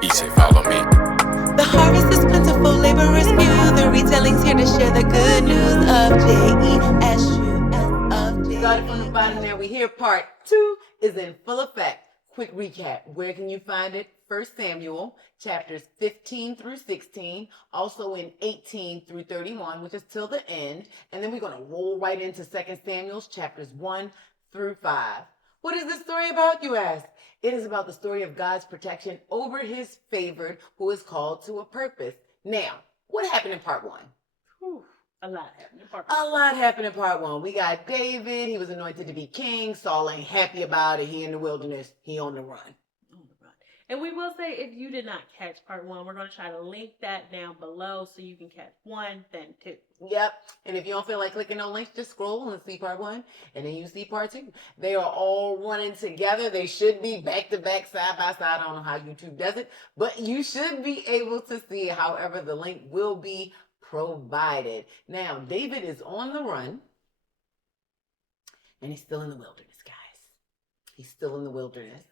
He say, follow me. The harvest is plentiful, labor is few. The retelling's here to share the good news of JESUS of J. Started from the bottom there. We hear part 2 is in full effect. Quick recap. Where can you find it? 1 Samuel, chapters 15 through 16. Also in 18 through 31, which is till the end. And then we're going to roll right into 2 Samuel, chapters 1 through 5. What is this story about, you ask? It is about the story of God's protection over his favored who is called to a purpose. Now, what happened in part 1? A lot happened in part 1. A lot happened in part 1. We got David. He was anointed to be king. Saul ain't happy about it. He in the wilderness. He on the run. And we will say, if you did not catch part 1, we're going to try to link that down below so you can catch 1, then 2. Yep. And if you don't feel like clicking no links, just scroll and see part 1. And then you see part 2. They are all running together. They should be back to back, side by side. I don't know how YouTube does it. But you should be able to see it. However, the link will be provided. Now, David is on the run. And he's still in the wilderness, guys. He's still in the wilderness.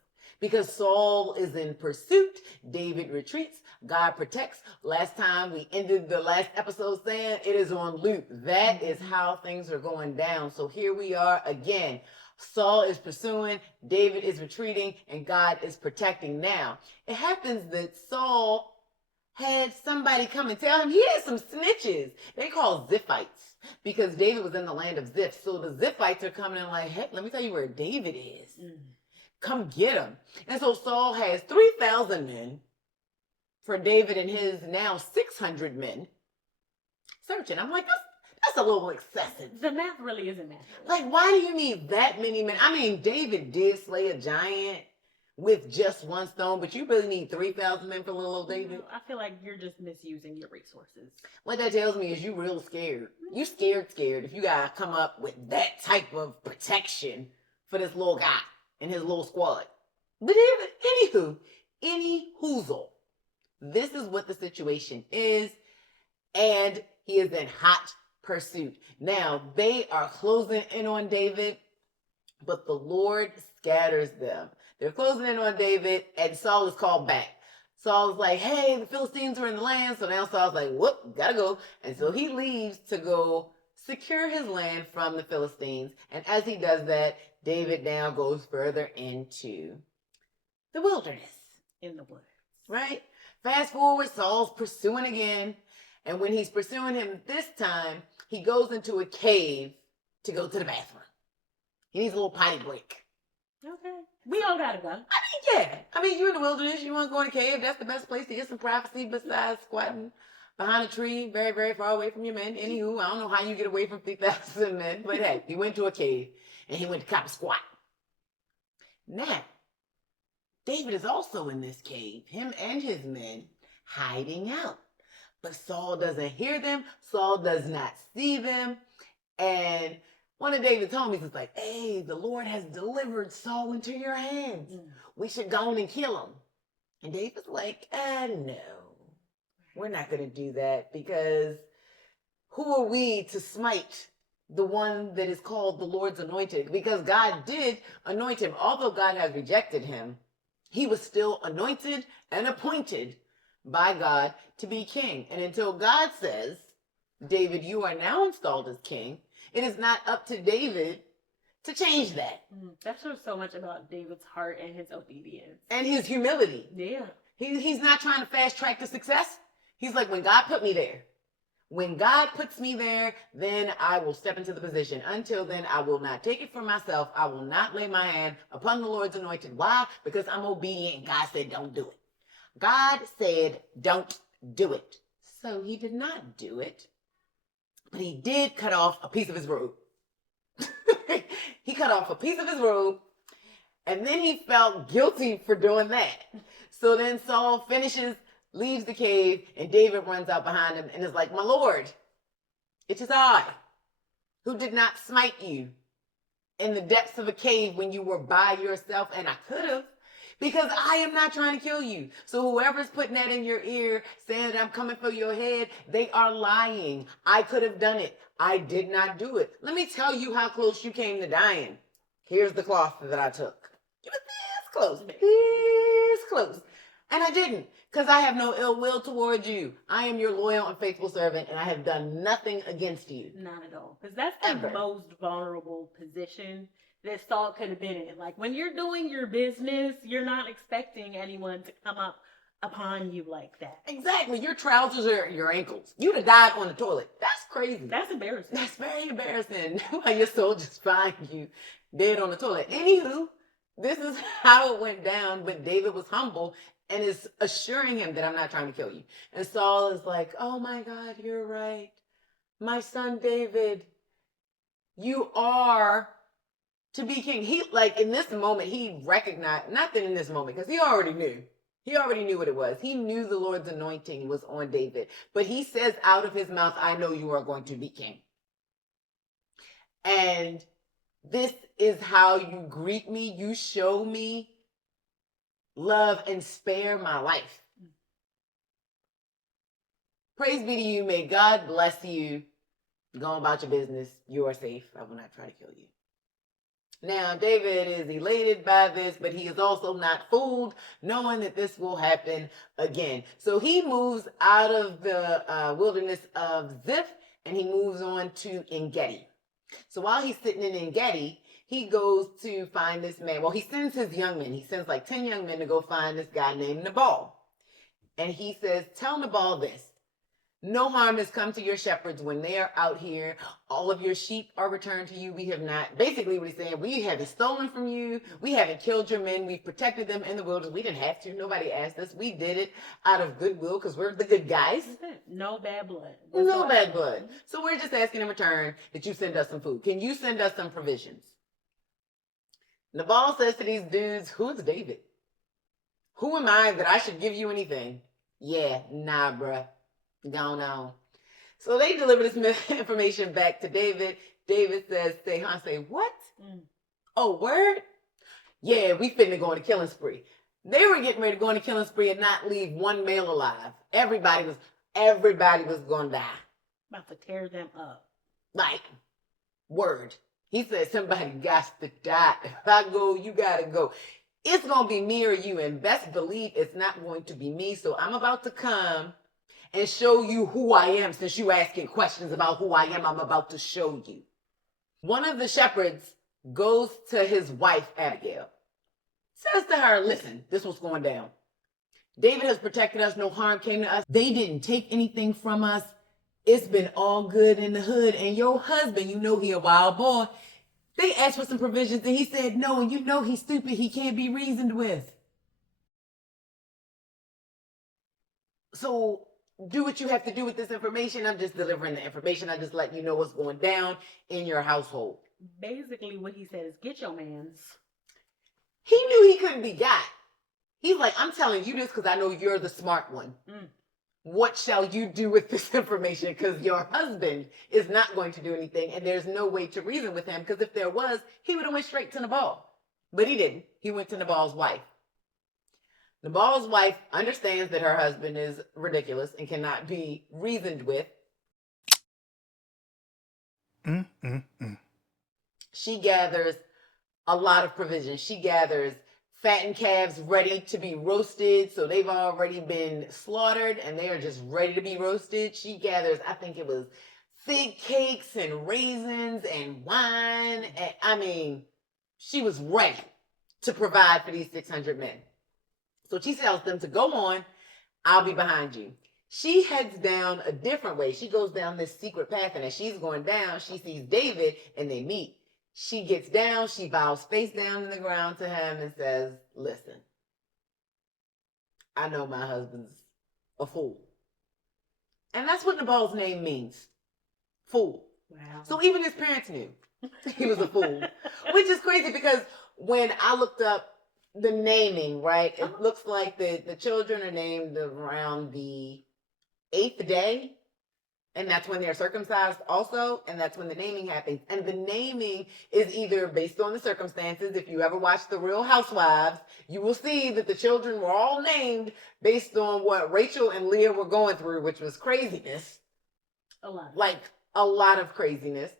Because Saul is in pursuit, David retreats, God protects. Last time we ended the last episode saying it is on loop. That is how things are going down. So here we are again. Saul is pursuing, David is retreating, and God is protecting. Now, it happens that Saul had somebody come and tell him he had some snitches. They call Ziphites because David was in the land of Ziph. So the Ziphites are coming in like, hey, let me tell you where David is. Come get him. And so Saul has 3,000 men for David and his now 600 men searching. I'm like, that's a little excessive. The math really isn't math. Like, why do you need that many men? I mean, David did slay a giant with just one stone, but you really need 3,000 men for little old David? I feel like you're just misusing your resources. What that tells me is you real scared. You scared if you gotta come up with that type of protection for this little guy and his little squad. But any hoozle, this is what the situation is, and he is in hot pursuit. Now, they are closing in on David, but the Lord scatters them. They're closing in on David, and Saul is called back. Saul is like, hey, the Philistines are in the land, so now Saul's like, whoop, gotta go. And so he leaves to go secure his land from the Philistines, and as he does that, David now goes further into the wilderness. In the woods. Right? Fast forward, Saul's pursuing again. And when he's pursuing him this time, he goes into a cave to go to the bathroom. He needs a little potty break. Okay. We all gotta go. I mean, you're in the wilderness. You want to go in a cave. That's the best place to get some privacy besides squatting behind a tree very, very far away from your men. Anywho, I don't know how you get away from 3,000 men. But hey, he went to a cave. And he went to cop a squat. Now, David is also in this cave, him and his men, hiding out. But Saul doesn't hear them. Saul does not see them. And one of David's homies is like, hey, the Lord has delivered Saul into your hands. We should go on and kill him. And David's like, no, we're not going to do that because who are we to smite the one that is called the Lord's anointed? Because God did anoint him. Although God has rejected him, he was still anointed and appointed by God to be king. And until God says, David, you are now installed as king, it is not up to David to change that. That shows so much about David's heart and his obedience. And his humility. Yeah. He's not trying to fast track to success. He's like, when God put me there, when God puts me there, then I will step into the position. Until then, I will not take it for myself. I will not lay my hand upon the Lord's anointed. Why? Because I'm obedient. God said, don't do it. God said, don't do it. So he did not do it. But he did cut off a piece of his robe. He cut off a piece of his robe. And then he felt guilty for doing that. So then Saul finishes, leaves the cave, and David runs out behind him and is like, my Lord, it is I who did not smite you in the depths of a cave when you were by yourself, and I could have, because I am not trying to kill you. So whoever's putting that in your ear, saying that I'm coming for your head, they are lying. I could have done it. I did not do it. Let me tell you how close you came to dying. Here's the cloth that I took. It was this close. This close. And I didn't, because I have no ill will towards you. I am your loyal and faithful servant, and I have done nothing against you. Not at all. Because that's the Ever. most vulnerable position that Saul could have been in. Like when you're doing your business, you're not expecting anyone to come up upon you like that. Exactly. Your trousers are your ankles. You'd have died on the toilet. That's crazy. That's embarrassing. That's very embarrassing. Why your soldiers find you dead on the toilet. Anywho, this is how it went down, but David was humble and is assuring him that I'm not trying to kill you. And Saul is like, oh my God, you're right. My son David, you are to be king. He, like, in this moment, he recognized, not that in this moment, because he already knew. He already knew what it was. He knew the Lord's anointing was on David. But he says out of his mouth, I know you are going to be king. And this is how you greet me. You show me love and spare my life. Praise be to you. May God bless you. Go about your business. You are safe. I will not try to kill you. Now, David is elated by this, but he is also not fooled, knowing that this will happen again. So he moves out of the wilderness of Ziph, and he moves on to En-Gedi. So while he's sitting in En-Gedi, he goes to find this man. Well, he sends his young men. He sends like 10 young men to go find this guy named Nabal. And he says, tell Nabal this. No harm has come to your shepherds when they are out here. All of your sheep are returned to you. We have not, basically what he's saying, we haven't stolen from you. We haven't killed your men. We've protected them in the wilderness. We didn't have to. Nobody asked us. We did it out of goodwill because we're the good guys. No bad blood. No bad blood. So we're just asking in return that you send us some food. Can you send us some provisions? Nabal says to these dudes, who's David? Who am I that I should give you anything? Yeah, nah, bruh. Gone on. So they deliver this information back to David. David says, say, what? Oh, word? Yeah, we finna go on a killing spree. They were getting ready to go on a killing spree and not leave one male alive. Everybody was gonna die. About to tear them up. Like, word. He said, somebody got to die. If I go, you gotta go. It's gonna be me or you, and best believe it's not going to be me. So I'm about to come and show you who I am. Since you asking questions about who I am, I'm about to show you. One of the shepherds goes to his wife, Abigail. Says to her, listen, this was going down. David has protected us. No harm came to us. They didn't take anything from us. It's been all good in the hood. And your husband, you know he a wild boy. They asked for some provisions and he said no. And you know he's stupid. He can't be reasoned with. So do what you have to do with this information. I'm just delivering the information. I just let you know what's going down in your household. Basically what he said is get your mans. He knew he couldn't be got. He's like, I'm telling you this because I know you're the smart one. What shall you do with this information? Because your husband is not going to do anything and there's no way to reason with him, because if there was, he would have went straight to Nabal. But he didn't. He went to Nabal's wife. Nabal's wife understands that her husband is ridiculous and cannot be reasoned with. She gathers a lot of provisions. She gathers fattened calves ready to be roasted. So they've already been slaughtered and they are just ready to be roasted. She gathers, I think it was fig cakes and raisins and wine. And, I mean, she was ready to provide for these 600 men. So she tells them to go on. I'll be behind you. She heads down a different way. She goes down this secret path, and as she's going down, she sees David and they meet. She gets down, she bows face down in the ground to him and says, listen, I know my husband's a fool. And that's what Nabal's name means. Fool. Wow. So even his parents knew he was a fool, which is crazy because when I looked up the naming, right, it looks like the children are named around the 8th day. And that's when they're circumcised also. And that's when the naming happens. And the naming is either based on the circumstances. If you ever watch The Real Housewives, you will see that the children were all named based on what Rachel and Leah were going through, which was craziness. A lot. Like a lot of craziness.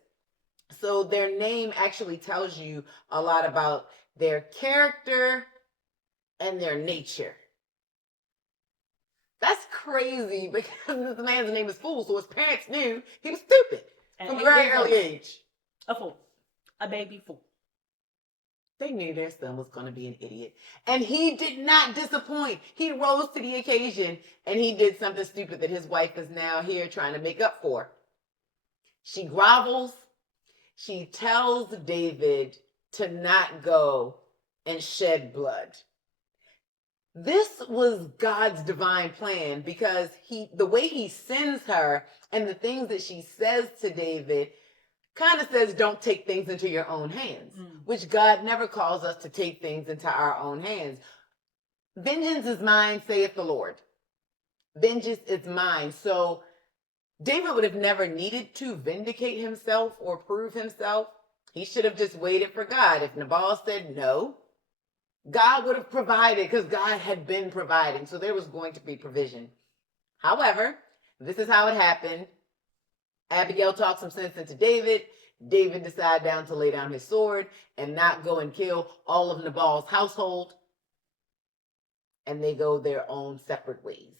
So their name actually tells you a lot about their character and their nature. crazy because this man's name is Fool, so his parents knew he was stupid At from a 8 very years early old. age. A fool. A baby fool. They knew their son was going to be an idiot. And he did not disappoint. He rose to the occasion and he did something stupid that his wife is now here trying to make up for. She grovels. She tells David to not go and shed blood. This was God's divine plan because the way he sends her and the things that she says to David kind of says, don't take things into your own hands, which God never calls us to take things into our own hands. Vengeance is mine, saith the Lord. Vengeance is mine. So David would have never needed to vindicate himself or prove himself. He should have just waited for God. If Nabal said no, God would have provided because God had been providing. So there was going to be provision. However, this is how it happened. Abigail talked some sense into David. David decided down to lay down his sword and not go and kill all of Nabal's household. And they go their own separate ways.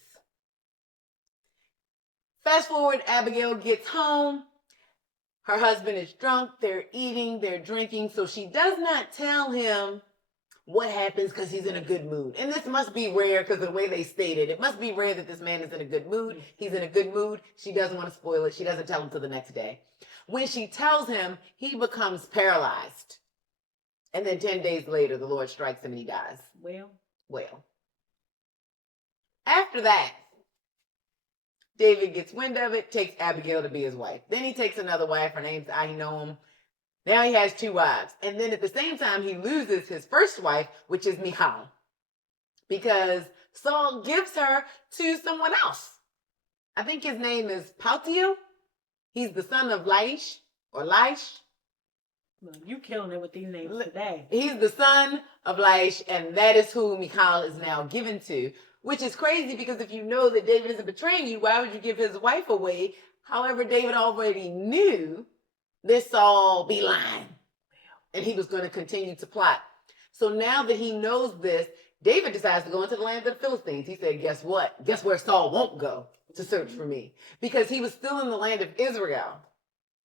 Fast forward, Abigail gets home. Her husband is drunk. They're eating, they're drinking. So she does not tell him what happens because he's in a good mood. And this must be rare because of the way they stated. It must be rare that this man is in a good mood. He's in a good mood. She doesn't want to spoil it. She doesn't tell him till the next day. When she tells him, he becomes paralyzed. And then 10 days later, the Lord strikes him and he dies. Well. After that, David gets wind of it, takes Abigail to be his wife. Then he takes another wife. Her name's Ahinoam. Now he has 2 wives. And then at the same time, he loses his first wife, which is Michal. Because Saul gives her to someone else. I think his name is Paltiel. He's the son of Laish or Laish. Well, you killing it with these names today. He's the son of Laish, and that is who Michal is now given to. Which is crazy because if you know that David isn't betraying you, why would you give his wife away? However, David already knew this Saul be lying. And he was going to continue to plot. So now that he knows this, David decides to go into the land of the Philistines. He said, guess what? Guess where Saul won't go to search for me? Because he was still in the land of Israel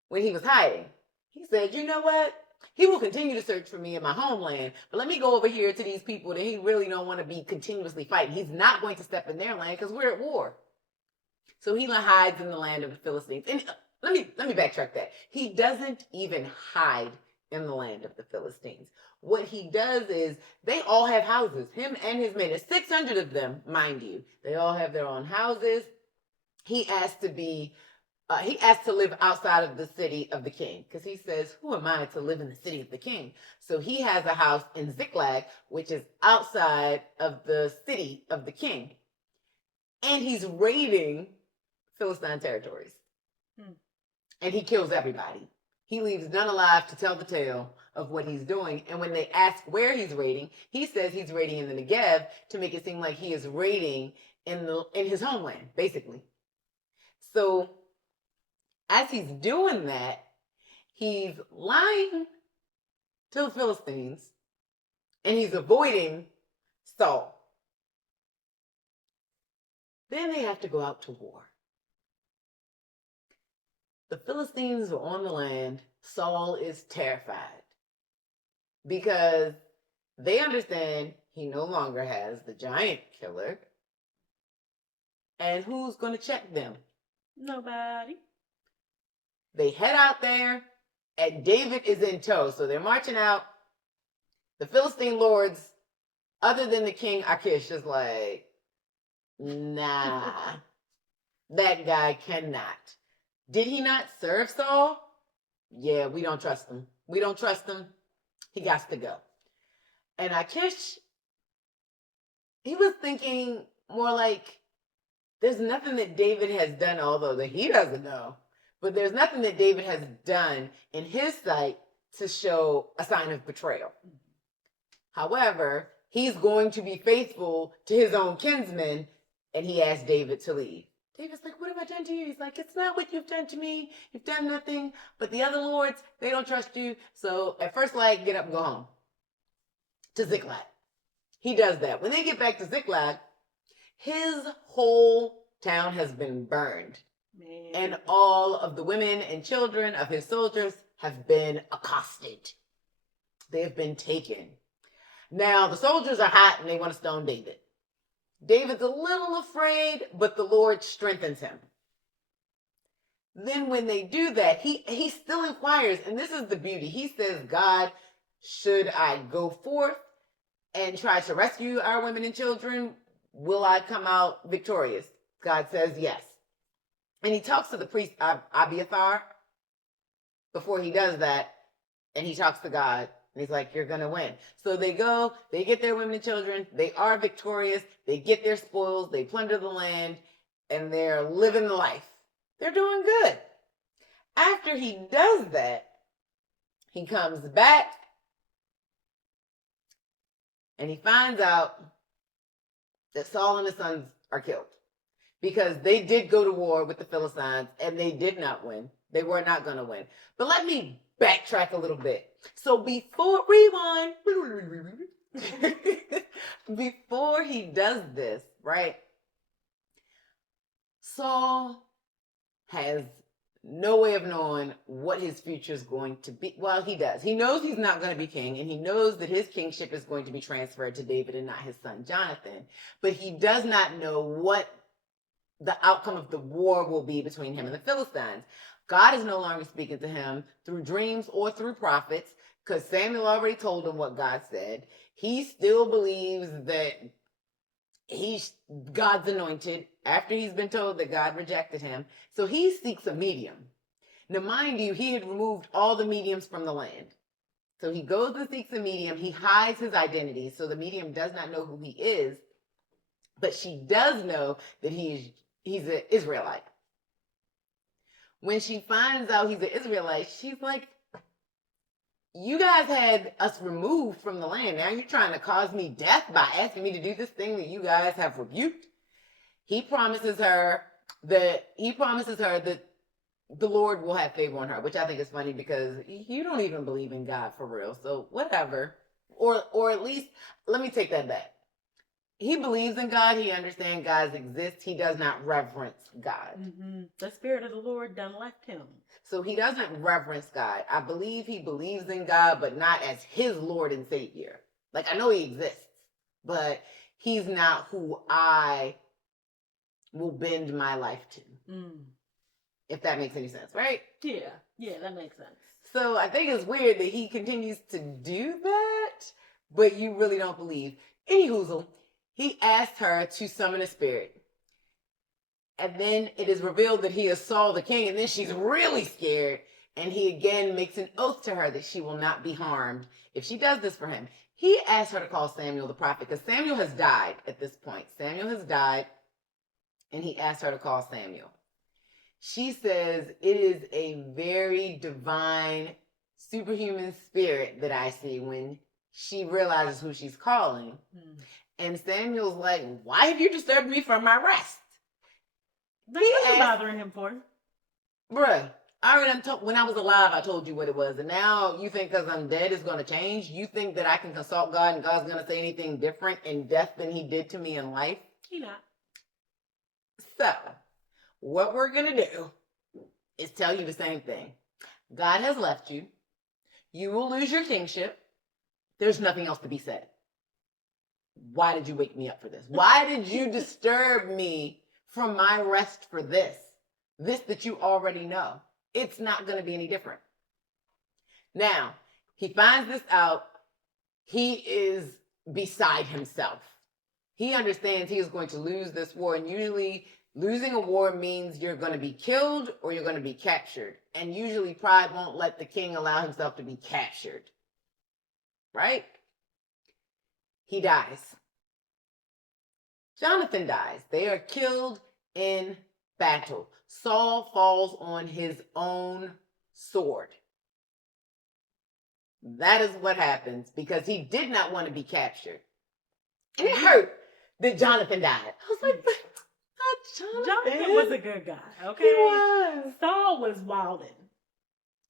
when he was hiding. He said, you know what? He will continue to search for me in my homeland, but let me go over here to these people that he really don't want to be continuously fighting. He's not going to step in their land because we're at war. So he hides in the land of the Philistines. And let me backtrack that. He doesn't even hide in the land of the Philistines. What he does is they all have houses, him and his men. There's 600 of them, mind you. They all have their own houses. He asked to live outside of the city of the king because he says, who am I to live in the city of the king? So he has a house in Ziklag, which is outside of the city of the king. And he's raiding Philistine territories. And he kills everybody. He leaves none alive to tell the tale of what he's doing. And when they ask where he's raiding, he says he's raiding in the Negev to make it seem like he is raiding in his homeland, basically. So as he's doing that, he's lying to the Philistines and he's avoiding Saul. Then they have to go out to war. The Philistines are on the land. Saul is terrified because they understand he no longer has the giant killer. And who's going to check them? Nobody. They head out there and David is in tow. So they're marching out. The Philistine lords, other than the king Achish, is like, nah, that guy cannot. Did he not serve Saul? Yeah, we don't trust him. We don't trust him. He got to go. And Achish, he was thinking more like, there's nothing that David has done, although that he doesn't know, but there's nothing that David has done in his sight to show a sign of betrayal. However, he's going to be faithful to his own kinsmen, and he asked David to leave. David's like, what have I done to you? He's like, it's not what you've done to me. You've done nothing. But the other lords, they don't trust you. So at first light, get up and go home to Ziklag. He does that. When they get back to Ziklag, his whole town has been burned. Man. And all of the women and children of his soldiers have been accosted. They have been taken. Now, the soldiers are hot and they want to stone David. David's a little afraid, but the Lord strengthens him. Then when they do that, he still inquires, and this is the beauty. He says, God, should I go forth and try to rescue our women and children? Will I come out victorious? God says yes. And he talks to the priest Abiathar before he does that, and he talks to God, and he's like, you're going to win. So they go, they get their women and children, they are victorious, they get their spoils, they plunder the land, and they're living life. They're doing good. After he does that, he comes back, and he finds out that Saul and his sons are killed. Because they did go to war with the Philistines and they did not win. They were not going to win. But let me backtrack a little bit. So before he does this, right? Saul has no way of knowing what his future is going to be. Well, he does. He knows he's not going to be king, and he knows that his kingship is going to be transferred to David and not his son Jonathan. But he does not know what the outcome of the war will be between him and the Philistines. God is no longer speaking to him through dreams or through prophets, because Samuel already told him what God said. He still believes that he's God's anointed after he's been told that God rejected him. So he seeks a medium. Now, mind you, he had removed all the mediums from the land. So he goes and seeks a medium. He hides his identity, so the medium does not know who he is. But she does know that he's an Israelite. When she finds out he's an Israelite, she's like, you guys had us removed from the land. Now you're trying to cause me death by asking me to do this thing that you guys have rebuked. He promises her that the Lord will have favor on her, which I think is funny because you don't even believe in God for real. So whatever. Or at least, let me take that back. He believes in God. He understands God exists. He does not reverence God. Mm-hmm. The Spirit of the Lord done left him. So he doesn't reverence God. I believe he believes in God, but not as his Lord and Savior. Like, I know he exists, but he's not who I will bend my life to. If that makes any sense, right? Yeah, that makes sense. So I think it's weird that he continues to do that, but you really don't believe. Anyhoozle, he asked her to summon a spirit. And then it is revealed that he is Saul the king, and then she's really scared. And he again makes an oath to her that she will not be harmed if she does this for him. He asked her to call Samuel the prophet, because Samuel has died at this point. Samuel has died, and he asked her to call Samuel. She says, it is a very divine, superhuman spirit that I see when she realizes who she's calling. And Samuel's like, why have you disturbed me from my rest? What are you bothering him for? Bruh, I already told, when I was alive, I told you what it was. And now you think because I'm dead it's going to change? You think that I can consult God and God's going to say anything different in death than he did to me in life? He not. So, what we're going to do is tell you the same thing. God has left you. You will lose your kingship. There's nothing else to be said. Why did you wake me up for this? Why did you disturb me from my rest for this? This that you already know. It's not going to be any different. Now, he finds this out. He is beside himself. He understands he is going to lose this war. And usually losing a war means you're going to be killed or you're going to be captured. And usually pride won't let the king allow himself to be captured. Right? He dies. Jonathan dies. They are killed in battle. Saul falls on his own sword. That is what happens because he did not want to be captured. And it hurt that Jonathan died. I was like, but not Jonathan. Jonathan was a good guy, okay? He was. Saul was wilding.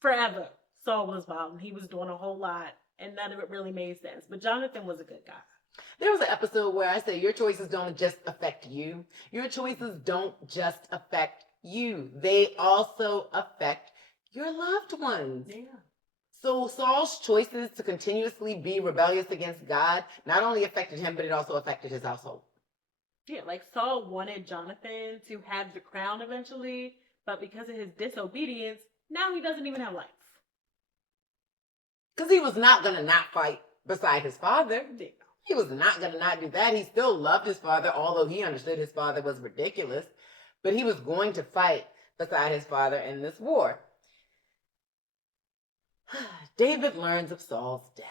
Forever. Saul was wilding. He was doing a whole lot, and none of it really made sense. But Jonathan was a good guy. There was an episode where I said your choices don't just affect you. Your choices don't just affect you. They also affect your loved ones. Yeah. So Saul's choices to continuously be rebellious against God not only affected him, but it also affected his household. Yeah, like Saul wanted Jonathan to have the crown eventually, but because of his disobedience, now he doesn't even have life. Because he was not going to not fight beside his father. Yeah. He was not going to not do that. He still loved his father, although he understood his father was ridiculous. But he was going to fight beside his father in this war. David learns of Saul's death.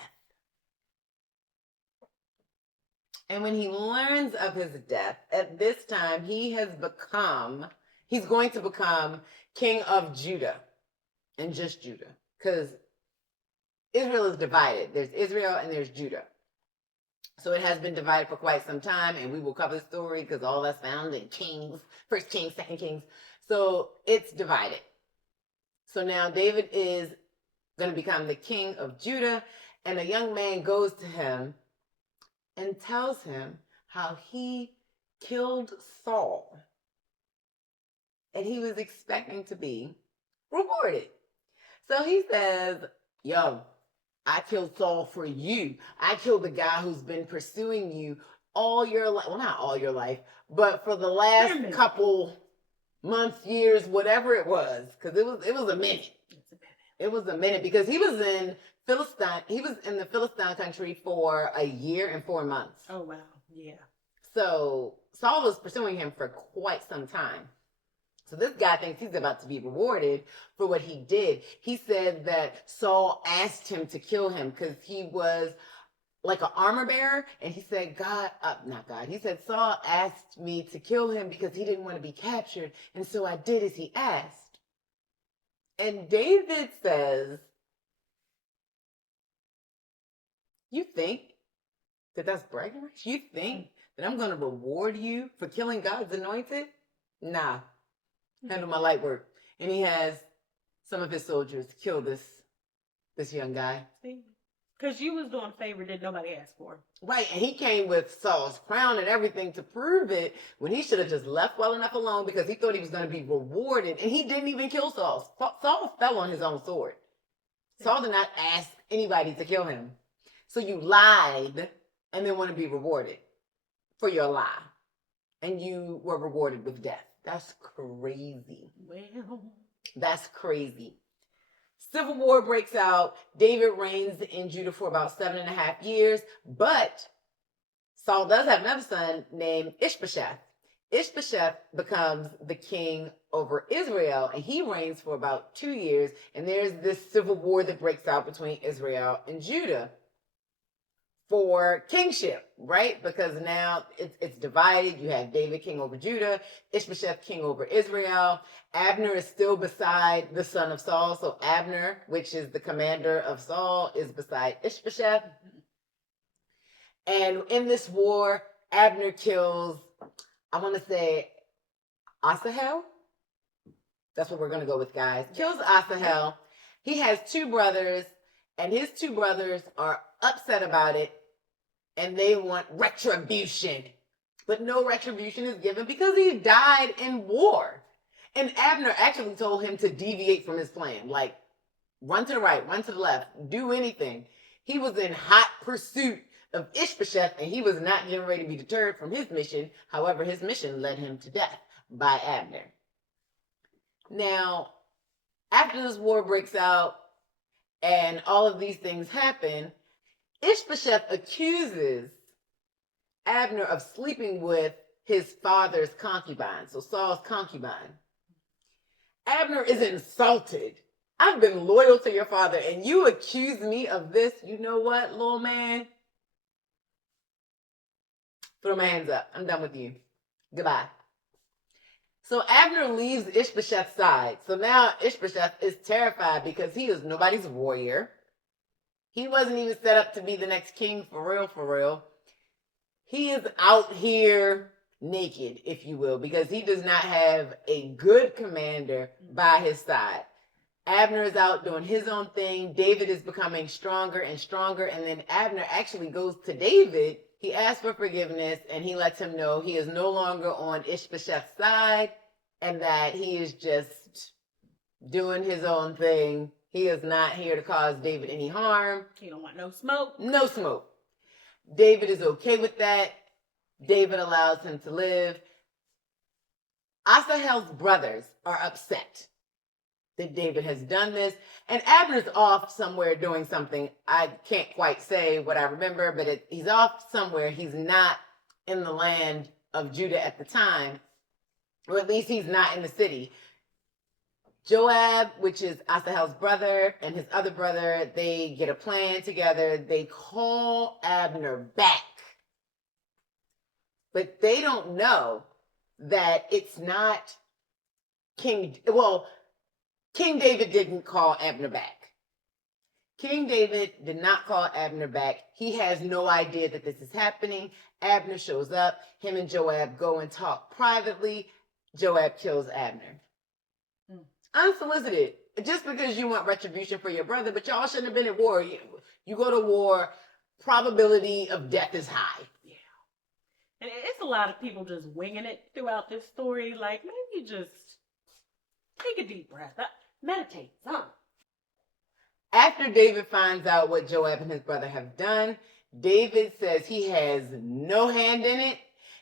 And when he learns of his death, at this time, he's going to become king of Judah. And just Judah. Because Israel is divided. There's Israel and there's Judah. So it has been divided for quite some time, and we will cover the story because all that's found in Kings, First Kings, Second Kings. So it's divided. So now David is going to become the king of Judah, and a young man goes to him and tells him how he killed Saul. And he was expecting to be rewarded. So he says, yo, I killed Saul for you. I killed the guy who's been pursuing you all your life. Well, not all your life, but for the last couple months, years, whatever it was. Because it was a minute. It was a minute because he was in Philistine. He was in the Philistine country for a year and 4 months. Oh, wow. Yeah. So Saul was pursuing him for quite some time. So this guy thinks he's about to be rewarded for what he did. He said that Saul asked him to kill him because he was like an armor bearer. And he said, he said, Saul asked me to kill him because he didn't want to be captured. And so I did as he asked. And David says, you think that that's bragging rights? You think that I'm going to reward you for killing God's anointed? Nah. Handle my light work. And he has some of his soldiers kill this young guy. Because you was doing a favor that nobody asked for. Right, and he came with Saul's crown and everything to prove it when he should have just left well enough alone because he thought he was going to be rewarded. And he didn't even kill Saul. Saul fell on his own sword. Saul did not ask anybody to kill him. So you lied and then want to be rewarded for your lie. And you were rewarded with death. That's crazy. Well, that's crazy. Civil war breaks out. David reigns in Judah for about 7.5 years, but Saul does have another son named Ishbosheth. Ishbosheth becomes the king over Israel, and he reigns for about 2 years, and there's this civil war that breaks out between Israel and Judah for kingship, right? Because now it's divided. You have David king over Judah, Ishbosheth king over Israel. Abner is still beside the son of Saul. So Abner, which is the commander of Saul, is beside Ishbosheth. And in this war, Abner kills, I want to say, Asahel. That's what we're going to go with, guys. Kills Asahel. He has 2 brothers, and his 2 brothers are upset about it. And they want retribution. But no retribution is given because he died in war. And Abner actually told him to deviate from his plan. Like, run to the right, run to the left, do anything. He was in hot pursuit of Ishbosheth, and he was not getting ready to be deterred from his mission. However, his mission led him to death by Abner. Now, after this war breaks out and all of these things happen, Ishbosheth accuses Abner of sleeping with his father's concubine, so Saul's concubine. Abner is insulted. I've been loyal to your father, and you accuse me of this. You know what, little man? Throw my hands up. I'm done with you. Goodbye. So Abner leaves Ishbosheth's side. So now Ishbosheth is terrified because he is nobody's warrior. He wasn't even set up to be the next king for real, for real. He is out here naked, if you will, because he does not have a good commander by his side. Abner is out doing his own thing. David is becoming stronger and stronger. And then Abner actually goes to David he asks for forgiveness, and he lets him know he is no longer on Ishbosheth's side, and that he is just doing his own thing. He is not here to cause David any harm. He don't want no smoke. No smoke. David is okay with that. David allows him to live. Asahel's brothers are upset that David has done this. And Abner's off somewhere doing something. I can't quite say what I remember, but he's off somewhere. He's not in the land of Judah at the time, or at least he's not in the city. Joab, which is Asahel's brother, and his other brother, they get a plan together. They call Abner back. But they don't know that it's not King David didn't call Abner back. King David did not call Abner back. He has no idea that this is happening. Abner shows up. Him and Joab go and talk privately. Joab kills Abner. Unsolicited. Just because you want retribution for your brother, but y'all shouldn't have been at war. You go to war, probability of death is high. Yeah. And it's a lot of people just winging it throughout this story. Like, maybe just take a deep breath. Meditate. After David finds out what Joab and his brother have done, David says he has no hand in it.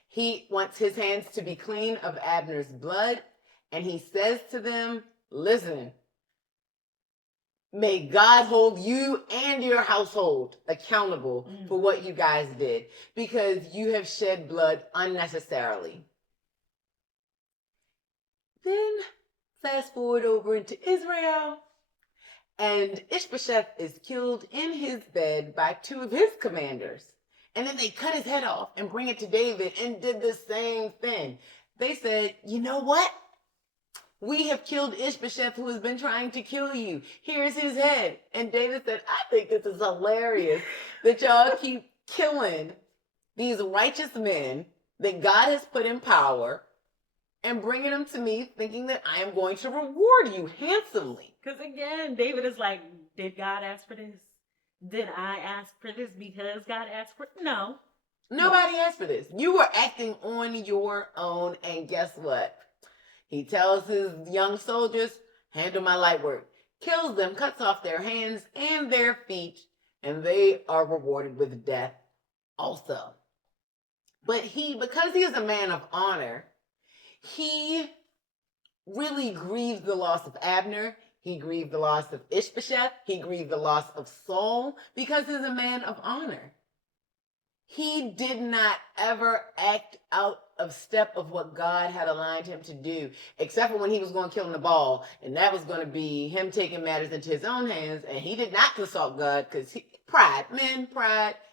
He wants his hands to be clean of Abner's blood. And he says to them, listen, may God hold you and your household accountable for what you guys did, because you have shed blood unnecessarily. Then fast forward over into Israel, and Ishbosheth is killed in his bed by two of his commanders. And then they cut his head off and bring it to David and did the same thing. They said, you know what? We have killed Ishbosheth, who has been trying to kill you. Here's his head. And David said, I think this is hilarious that y'all keep killing these righteous men that God has put in power and bringing them to me thinking that I am going to reward you handsomely. Because again, David is like, did God ask for this? Did I ask for this because God asked for it? No. Nobody asked for this. You were acting on your own, and guess what? He tells his young soldiers, handle my light work. Kills them, cuts off their hands and their feet, and they are rewarded with death also. But because he is a man of honor, he really grieved the loss of Abner. He grieved the loss of Ishbosheth. He grieved the loss of Saul, because he's a man of honor. He did not ever act out of step of what God had aligned him to do, except for when he was going to kill Nabal, and that was going to be him taking matters into his own hands, and he did not consult God, because pride.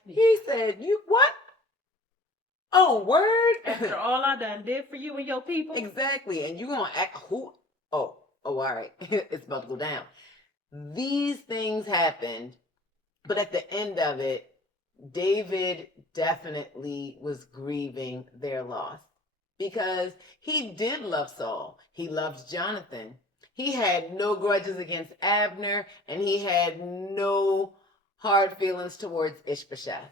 He said, you what? Oh, word? After all I done did for you and your people. Exactly, and you going to act, who? Oh, all right, it's about to go down. These things happened, but at the end of it, David definitely was grieving their loss, because he did love Saul. He loved Jonathan. He had no grudges against Abner, and he had no hard feelings towards Ishbosheth.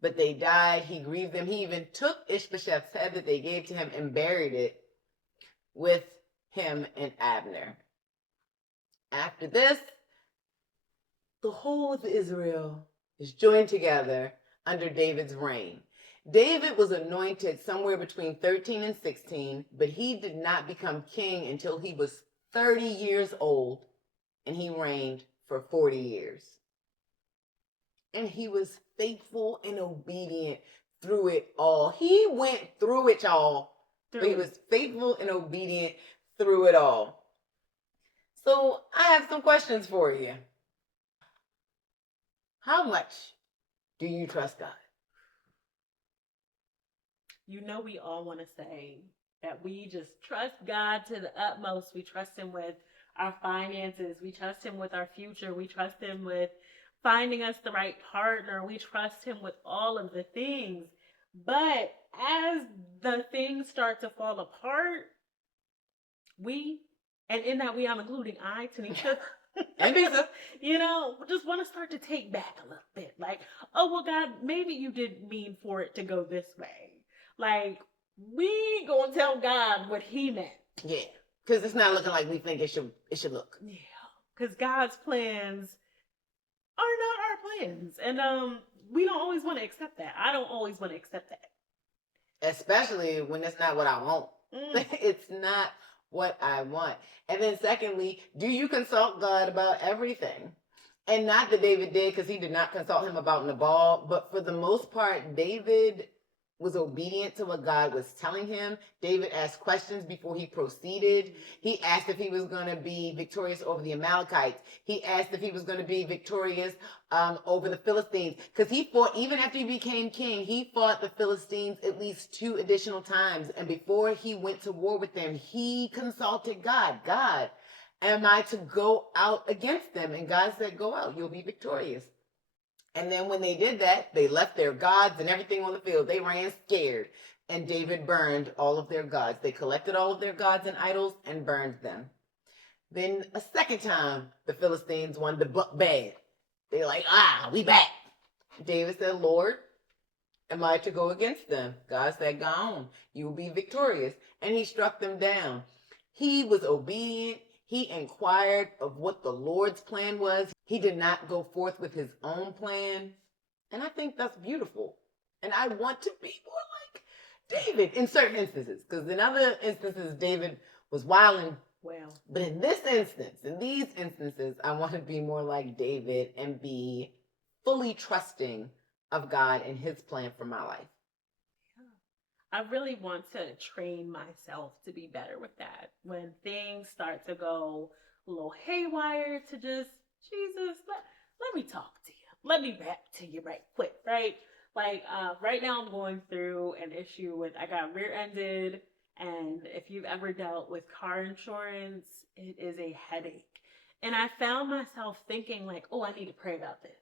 But they died. He grieved them. He even took Ishbosheth's head that they gave to him and buried it with him and Abner. After this, the whole of Israel is joined together under David's reign. David was anointed somewhere between 13 and 16, but he did not become king until he was 30 years old, and he reigned for 40 years. And he was faithful and obedient through it all. He went through it all. But he was faithful and obedient through it all. So I have some questions for you. How much do you trust God? You know, we all want to say that we just trust God to the utmost. We trust him with our finances. We trust him with our future. We trust him with finding us the right partner. We trust him with all of the things. But as the things start to fall apart, and in that I'm including I, Tanisha, And pizza. Just want to start to take back a little bit. Like, oh, well, God, maybe you didn't mean for it to go this way. Like, we gonna tell God what he meant. Yeah. Because it's not looking like we think it should look. Yeah. Because God's plans are not our plans. And we don't always want to accept that. I don't always want to accept that. Especially when it's not what I want. It's not what I want. And then secondly, do you consult God about everything? And not that David did, because he did not consult him about Nabal, but for the most part, David was obedient to what God was telling him. David asked questions before he proceeded. He asked if he was going to be victorious over the Amalekites. He asked if he was going to be victorious over the Philistines. Because he fought, even after he became king, he fought the Philistines at least 2 additional times. And before he went to war with them, he consulted God. God, am I to go out against them? And God said, go out, you'll be victorious. And then when they did that, they left their gods and everything on the field. They ran scared. And David burned all of their gods. They collected all of their gods and idols and burned them. Then a second time, the Philistines wanted to buck bad. They're like, we back. David said, Lord, am I to go against them? God said, go on. You will be victorious. And he struck them down. He was obedient. He inquired of what the Lord's plan was. He did not go forth with his own plan. And I think that's beautiful. And I want to be more like David in certain instances. Because in other instances, David was wilding. Well, But in this instance, in these instances, I want to be more like David and be fully trusting of God and his plan for my life. I really want to train myself to be better with that. When things start to go a little haywire, to just, Jesus, let me talk to you. Let me rap to you right quick, right? Like, right now I'm going through an issue with, I got rear-ended, and if you've ever dealt with car insurance, it is a headache. And I found myself thinking like, oh, I need to pray about this.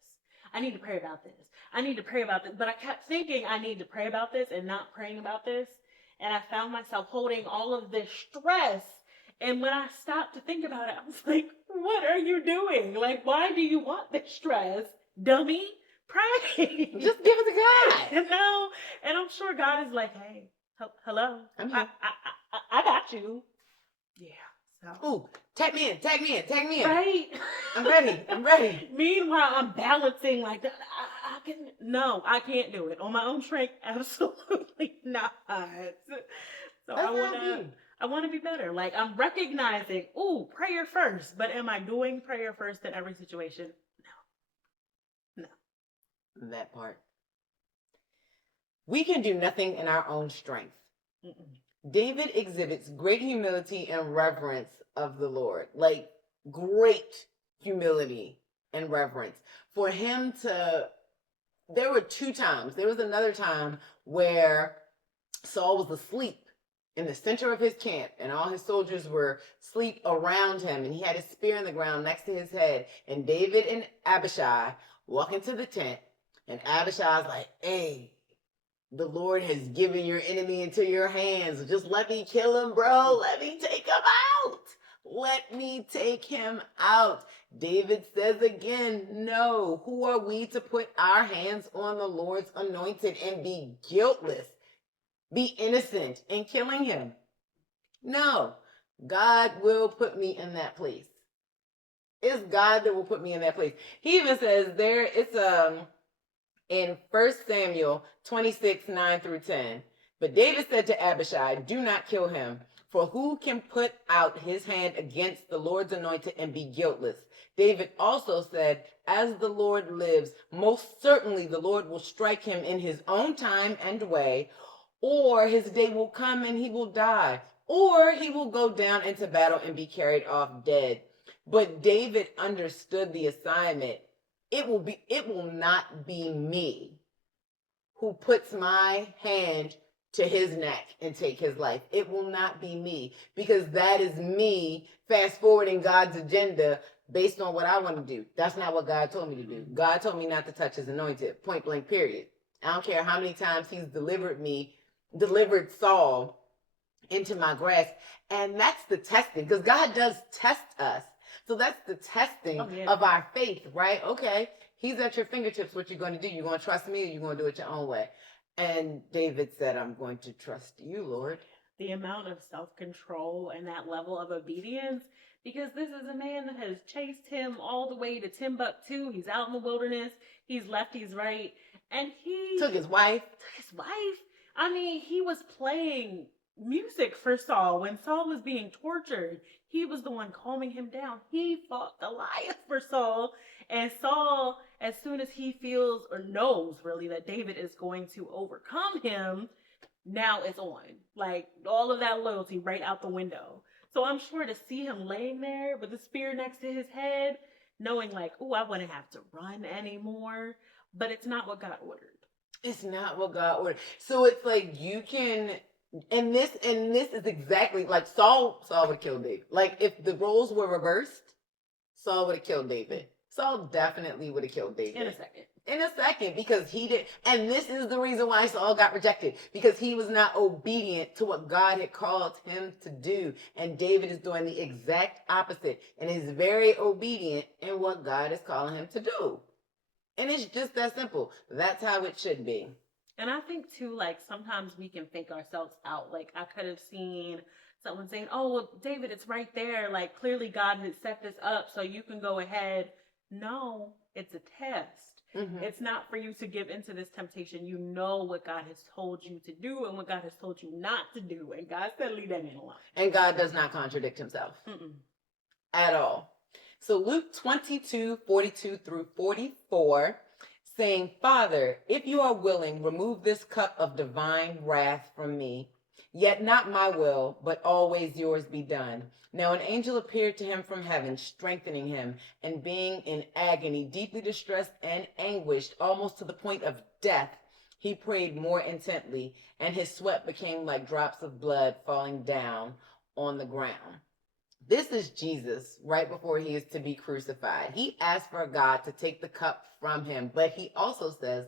I need to pray about this. I need to pray about this. But I kept thinking I need to pray about this and not praying about this. And I found myself holding all of this stress. And when I stopped to think about it, I was like, what are you doing? Like, why do you want this stress? Dummy, pray. Just give it to God. And I'm sure God is like, hey, hello. I'm here. I got you. Yeah. So. Ooh, tag me in. Right? I'm ready. Meanwhile, I'm balancing like that. I can't do it. On my own strength, absolutely not. So I want to be better. Like, I'm recognizing, prayer first. But am I doing prayer first in every situation? No. That part. We can do nothing in our own strength. Mm-mm. David exhibits great humility and reverence of the Lord. Like, great humility and reverence. For him to... There were 2 times. There was another time where Saul was asleep in the center of his camp, and all his soldiers were asleep around him, and he had his spear in the ground next to his head. And David and Abishai walk into the tent, and Abishai's like, hey, the Lord has given your enemy into your hands. Just let me kill him, bro. Let me take him out. Let me take him out. David says again, no. Who are we to put our hands on the Lord's anointed and be guiltless, be innocent in killing him? No. God will put me in that place. It's God that will put me in that place. He even says in 1 Samuel 26, 9 through 10. But David said to Abishai, do not kill him, for who can put out his hand against the Lord's anointed and be guiltless? David also said, as the Lord lives, most certainly the Lord will strike him in his own time and way, or his day will come and he will die, or he will go down into battle and be carried off dead. But David understood the assignment. It will not be me who puts my hand to his neck and take his life. It will not be me, because that is me fast forwarding God's agenda based on what I want to do. That's not what God told me to do. God told me not to touch his anointed, point blank, period. I don't care how many times he's delivered Saul into my grasp. And that's the testing, because God does test us. So that's the testing Oh, yeah. of our faith, right? Okay, he's at your fingertips. What you're going to do? You're going to trust me, or you're going to do it your own way? And David said, I'm going to trust you, Lord. The amount of self-control and that level of obedience, because this is a man that has chased him all the way to Timbuktu. He's out in the wilderness. He's left, he's right. And he Took his wife. I mean, he was playing music for Saul when Saul was being tortured. He was the one calming him down. He fought Goliath for Saul. And Saul, as soon as he feels or knows really that David is going to overcome him, now it's on. Like all of that loyalty right out the window. So I'm sure to see him laying there with the spear next to his head, knowing like, oh, I wouldn't have to run anymore. But it's not what God ordered. It's not what God ordered. So it's like you can, and this is exactly like Saul would have killed David. Like if the roles were reversed, Saul would have killed David. Saul definitely would have killed David. In a second, because he did. And this is the reason why Saul got rejected, because he was not obedient to what God had called him to do. And David is doing the exact opposite and is very obedient in what God is calling him to do. And it's just that simple. That's how it should be. And I think too, like sometimes we can fake ourselves out. Like I could have seen someone saying, oh, well, David, it's right there. Like clearly God had set this up so you can go ahead. No, it's a test. Mm-hmm. It's not for you to give into this temptation. You know what God has told you to do and what God has told you not to do. And God said, leave that man alone. And God does not contradict himself. At all. So Luke 22:42 through 44, saying, Father, if you are willing, remove this cup of divine wrath from me. Yet not my will, but always yours be done. Now an angel appeared to him from heaven, strengthening him, and being in agony, deeply distressed and anguished, almost to the point of death, he prayed more intently, and his sweat became like drops of blood falling down on the ground. This is Jesus right before he is to be crucified. He asked for God to take the cup from him, but he also says,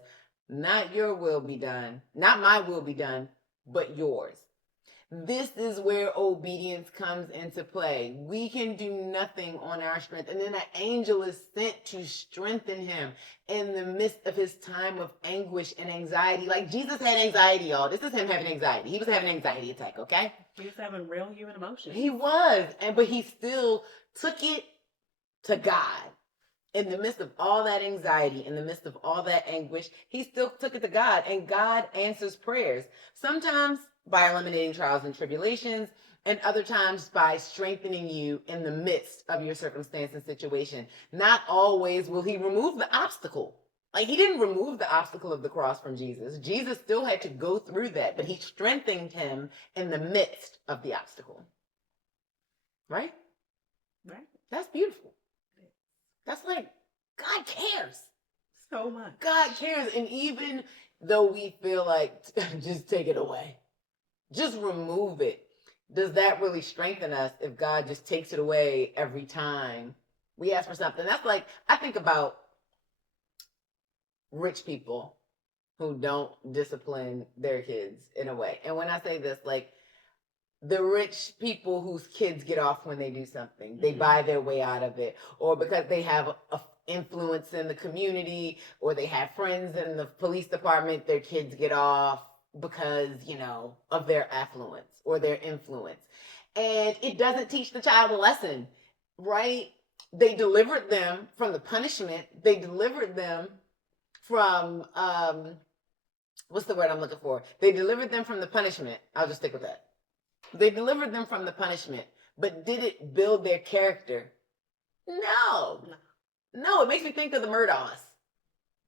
not your will be done, not my will be done, but yours. This is where obedience comes into play. We can do nothing on our strength. And then an angel is sent to strengthen him in the midst of his time of anguish and anxiety. Like Jesus had anxiety, y'all. This is him having anxiety. He was having an anxiety attack, okay? He was having real human emotions. He was. But he still took it to God. In the midst of all that anxiety, in the midst of all that anguish, he still took it to God. And God answers prayers. Sometimes by eliminating trials and tribulations, and other times by strengthening you in the midst of your circumstance and situation. Not always will he remove the obstacle. Like he didn't remove the obstacle of the cross from Jesus. Jesus still had to go through that, but he strengthened him in the midst of the obstacle. Right? Right. That's beautiful. That's like, God cares. So much. God cares. And even though we feel like, just take it away. Just remove it. Does that really strengthen us if God just takes it away every time we ask for something? That's like, I think about rich people who don't discipline their kids in a way. And when I say this, like the rich people whose kids get off when they do something, they buy their way out of it, or because they have a influence in the community, or they have friends in the police department, their kids get off because, of their affluence or their influence. And it doesn't teach the child a lesson, right? They delivered them from the punishment. They delivered them from, what's the word I'm looking for? They delivered them from the punishment. I'll just stick with that. They delivered them from the punishment, but did it build their character? No, it makes me think of the Murdaugh.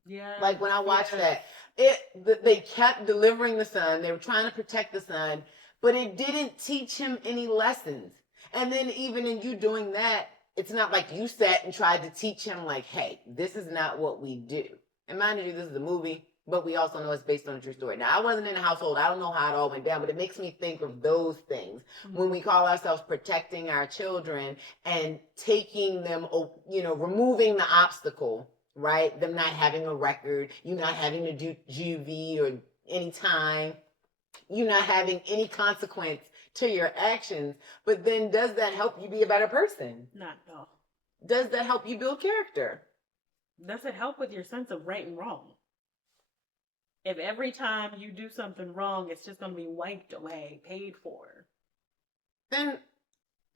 Yeah. Like when I watched that, they kept delivering the son. They were trying to protect the son, but it didn't teach him any lessons. And then even in you doing that, it's not like you sat and tried to teach him like, hey, this is not what we do. And mind you, this is a movie, but we also know it's based on a true story. Now, I wasn't in the household. I don't know how it all went down, but it makes me think of those things when we call ourselves protecting our children and taking them, removing the obstacle, right? Them not having a record, you not having to do juvie or any time, you not having any consequence to your actions. But then does that help you be a better person? Not at all. does that help you build character? Does it help with your sense of right and wrong? If every time you do something wrong, it's just going to be wiped away, paid for, Then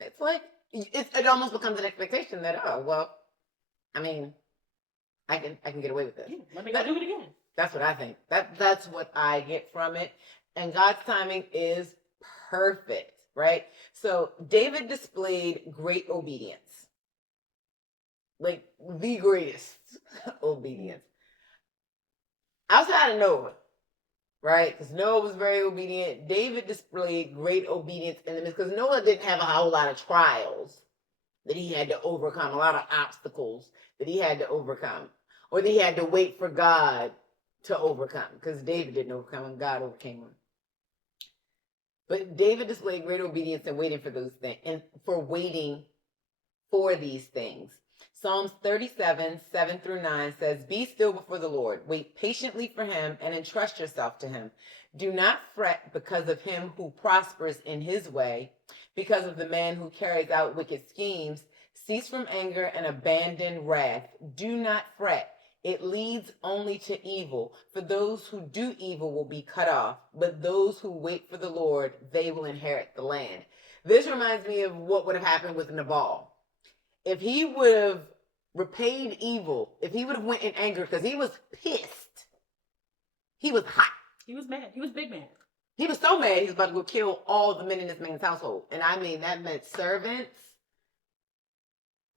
it's like it almost becomes an expectation that, oh well, I mean, I can get away with this. yeah, let me go do it again. That's what I think. That's what I get from it. And God's timing is perfect, right? So David displayed great obedience. Like the greatest obedience. Outside of Noah, right? Because Noah was very obedient. David displayed great obedience in the midst, because Noah didn't have a whole lot of trials that he had to overcome, a lot of obstacles that he had to overcome, or that he had to wait for God to overcome, because David didn't overcome him, God overcame him. But David displayed great obedience in waiting for those things, and for waiting for these things. Psalms 37, 7 through 9 says, "Be still before the Lord. Wait patiently for him and entrust yourself to him. Do not fret because of him who prospers in his way, because of the man who carries out wicked schemes. Cease from anger and abandon wrath. Do not fret. It leads only to evil. For those who do evil will be cut off, but those who wait for the Lord, they will inherit the land." This reminds me of what would have happened with Nabal. If he would have repaid evil, if he would have went in anger, because he was pissed. He was hot. He was mad. He was big mad. He was so mad he was about to go kill all the men in this man's household. And I mean, that meant servants,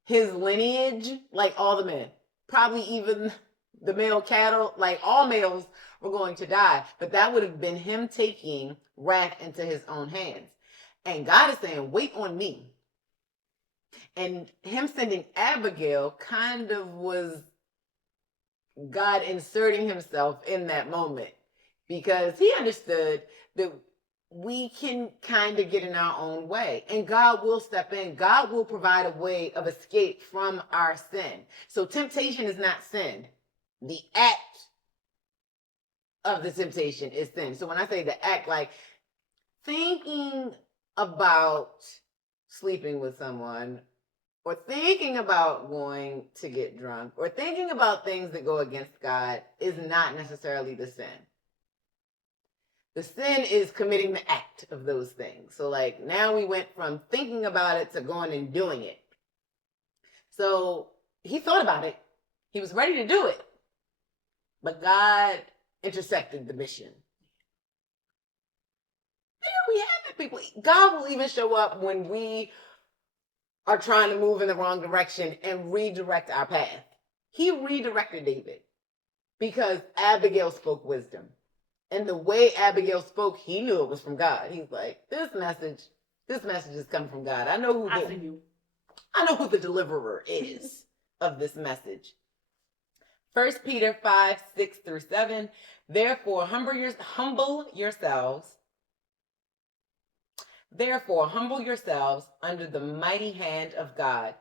his lineage, like all the men. Probably even the male cattle, like all males were going to die. But that would have been him taking wrath into his own hands. And God is saying, wait on me. And him sending Abigail kind of was God inserting himself in that moment, because he understood that we can kind of get in our own way, and God will step in. God will provide a way of escape from our sin. So temptation is not sin. The act of the temptation is sin. So when I say the act, like thinking about sleeping with someone, or thinking about going to get drunk, or thinking about things that go against God, is not necessarily the sin. The sin is committing the act of those things. So like now we went from thinking about it to going and doing it. So he thought about it. He was ready to do it. But God intersected the mission. There we have it, people. God will even show up when we are trying to move in the wrong direction and redirect our path. He redirected David because Abigail spoke wisdom. And the way Abigail spoke, he knew it was from God. He's like, this message is coming from God. I know who the deliverer is of this message. 1 Peter 5, 6 through 7. Therefore, humble yourselves under the mighty hand of God.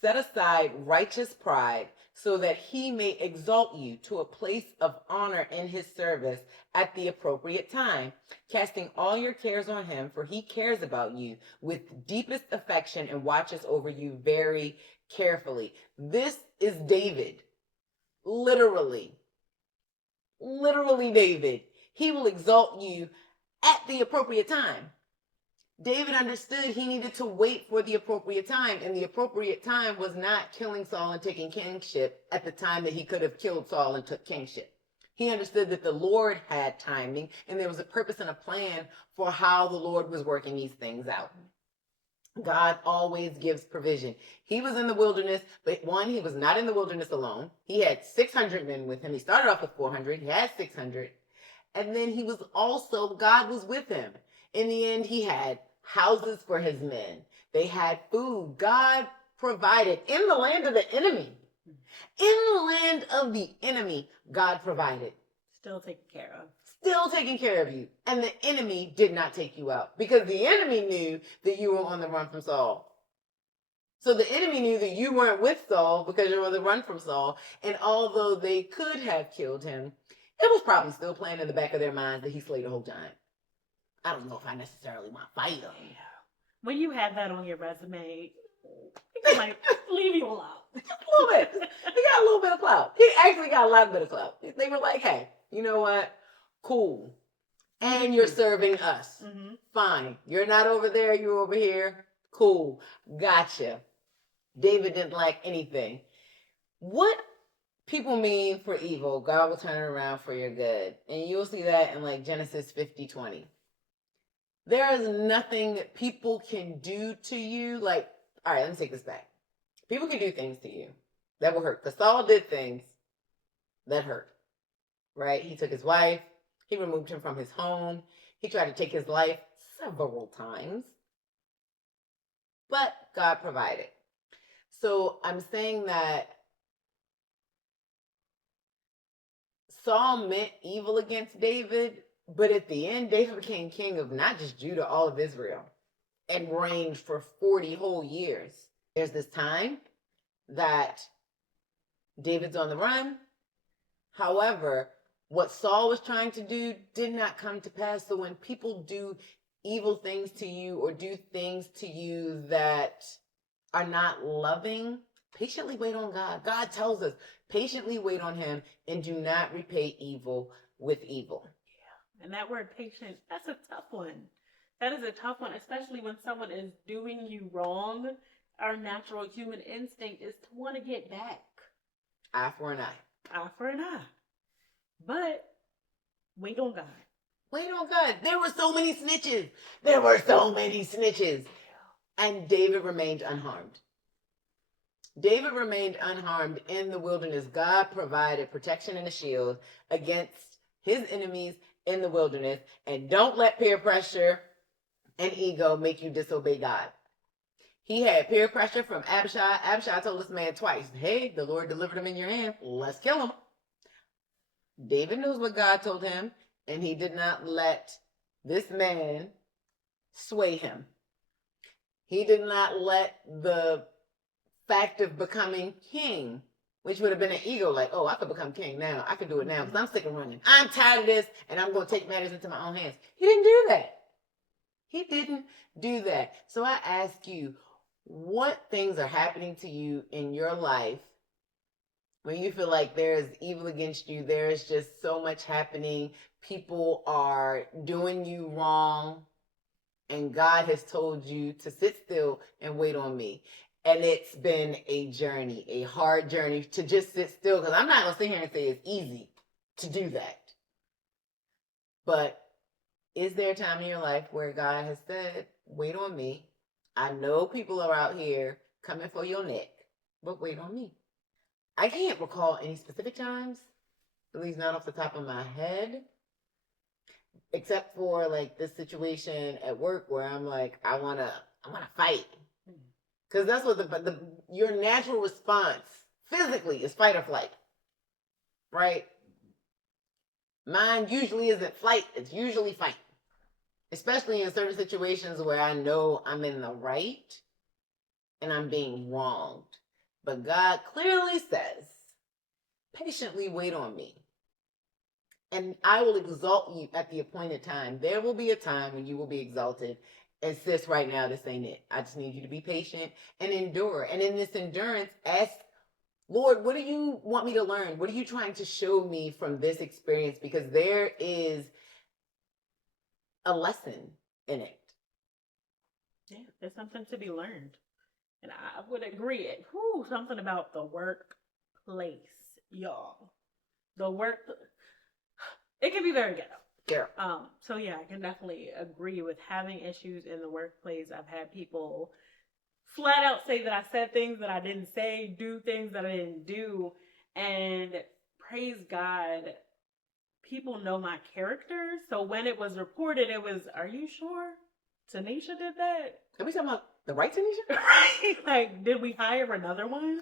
Set aside righteous pride, so that he may exalt you to a place of honor in his service at the appropriate time, casting all your cares on him, for he cares about you with deepest affection and watches over you very carefully. This is David. Literally David. He will exalt you at the appropriate time. David understood he needed to wait for the appropriate time, and the appropriate time was not killing Saul and taking kingship at the time that he could have killed Saul and took kingship. He understood that the Lord had timing, and there was a purpose and a plan for how the Lord was working these things out. God always gives provision. He was in the wilderness, but one, he was not in the wilderness alone. He had 600 men with him. He started off with 400. He had 600. And then God was with him. In the end, he had houses for his men. They had food. God provided in the land of the enemy. In the land of the enemy, God provided. Still taken care of. Still taking care of you. And the enemy did not take you out, because the enemy knew that you were on the run from Saul. So the enemy knew that you weren't with Saul because you were on the run from Saul. And although they could have killed him, it was probably still playing in the back of their minds that he slayed the whole time. I don't know if I necessarily want to fight him. When you have that on your resume, Like, leave you alone. Just a little bit. He got a little bit of clout. He actually got a lot of bit of clout. They were like, hey, you know what? Cool. And you're serving us. Mm-hmm. Fine. You're not over there. You're over here. Cool. Gotcha. David didn't like anything. What people mean for evil, God will turn it around for your good. And you'll see that in like Genesis 50:20. There is nothing that people can do to you. Like, all right, let me take this back. People can do things to you that will hurt. Because Saul did things that hurt, right? He took his wife. He removed him from his home. He tried to take his life several times. But God provided. So I'm saying that Saul meant evil against David, but at the end, David became king of not just Judah, all of Israel, and reigned for 40 whole years. There's this time that David's on the run. However, what Saul was trying to do did not come to pass. So when people do evil things to you or do things to you that are not loving, patiently wait on God. God tells us, patiently wait on him and do not repay evil with evil. Yeah. And that word patient, that's a tough one. That is a tough one, especially when someone is doing you wrong. Our natural human instinct is to want to get back. Eye for an eye. Eye for an eye. But wait on God. Wait on God. There were so many snitches. There were so many snitches. And David remained unharmed. David remained unharmed in the wilderness. God provided protection and a shield against his enemies in the wilderness. And don't let peer pressure and ego make you disobey God. He had peer pressure from Abishai. Abishai told this man twice, hey, the Lord delivered him in your hand. Let's kill him. David knows what God told him, and he did not let this man sway him. He did not let the fact of becoming king, which would have been an ego, like, oh, I could become king now. I could do it now because I'm sick of running. I'm tired of this, and I'm going to take matters into my own hands. He didn't do that. He didn't do that. So I ask you, what things are happening to you in your life when you feel like there's evil against you? There's just so much happening. People are doing you wrong. And God has told you to sit still and wait on me. And it's been a journey, a hard journey to just sit still. Because I'm not going to sit here and say it's easy to do that. But is there a time in your life where God has said, wait on me? I know people are out here coming for your neck, but wait on me. I can't recall any specific times, at least not off the top of my head, except for like this situation at work where I'm like, I wanna fight, because that's what your natural response physically is fight or flight, right? Mine usually isn't flight; it's usually fight, especially in certain situations where I know I'm in the right and I'm being wronged. But God clearly says, patiently wait on me. And I will exalt you at the appointed time. There will be a time when you will be exalted. And sis, right now, this ain't it. I just need you to be patient and endure. And in this endurance, ask, Lord, what do you want me to learn? What are you trying to show me from this experience? Because there is a lesson in it. Yeah, there's something to be learned. And I would agree. Something about the workplace, y'all. The work, it can be very ghetto. Yeah. So yeah, I can definitely agree with having issues in the workplace. I've had people flat out say that I said things that I didn't say, do things that I didn't do. And praise God, people know my character. So when it was reported, it was, are you sure Tanisha did that? Are we talking about the right Tanisha? Right. Like, did we hire another one?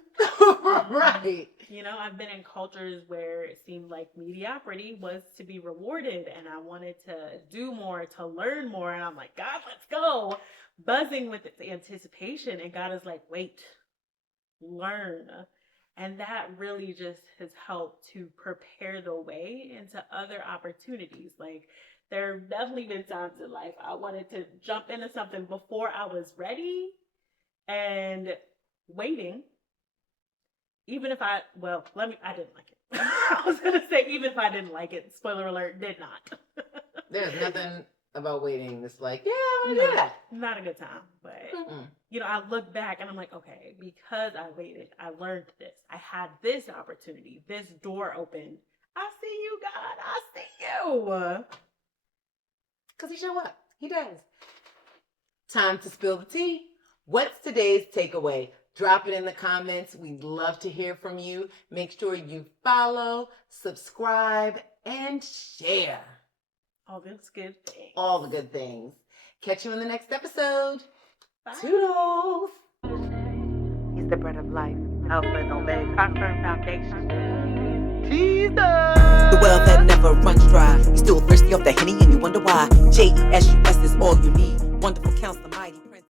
Right. You know, I've been in cultures where it seemed like mediocrity was to be rewarded, and I wanted to do more, to learn more. And I'm like, God, let's go. Buzzing with its anticipation. And God is like, wait, learn. And that really just has helped to prepare the way into other opportunities. Like, there have definitely been times in life I wanted to jump into something before I was ready. And waiting, even if I didn't like it. I was going to say, even if I didn't like it, spoiler alert, did not. There's nothing about waiting that's like, yeah, I want to do that. Not a good time. But, I look back and I'm like, okay, because I waited, I learned this. I had this opportunity, this door opened. I see you, God. I see you. Because he show up. He does. Time to spill the tea. What's today's takeaway? Drop it in the comments. We'd love to hear from you. Make sure you follow, subscribe, and share. All those good things. All the good things. Catch you in the next episode. Bye. Toodles. He's the bread of life. Alpha and Omega. Our firm foundation. Jesus. The well that never runs dry. You're still thirsty off the Henny and you wonder why. JESUS is all you need. Wonderful counselor, mighty.